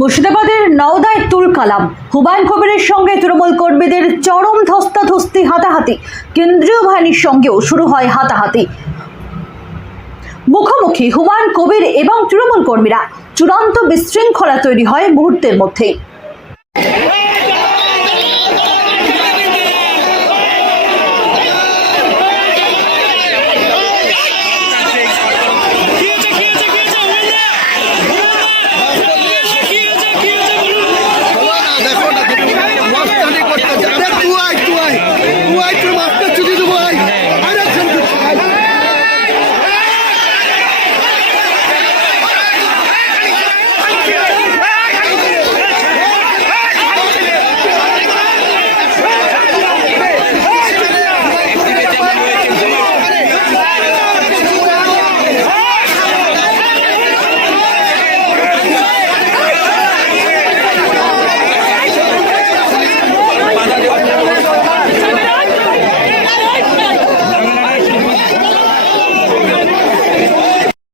মুর্শিদাবাদের নওদায় তুল কালাম, হুমায়ুন কবিরের সঙ্গে তৃণমূল কর্মীদের চরম ধস্তাধস্তি, হাতাহাতি। কেন্দ্রীয় বাহিনীর সঙ্গেও শুরু হয় হাতাহাতি। মুখোমুখি হুমায়ুন কবির এবং তৃণমূল কর্মীরা, চূড়ান্ত বিশৃঙ্খলা তৈরি হয় মুহূর্তের মধ্যেই।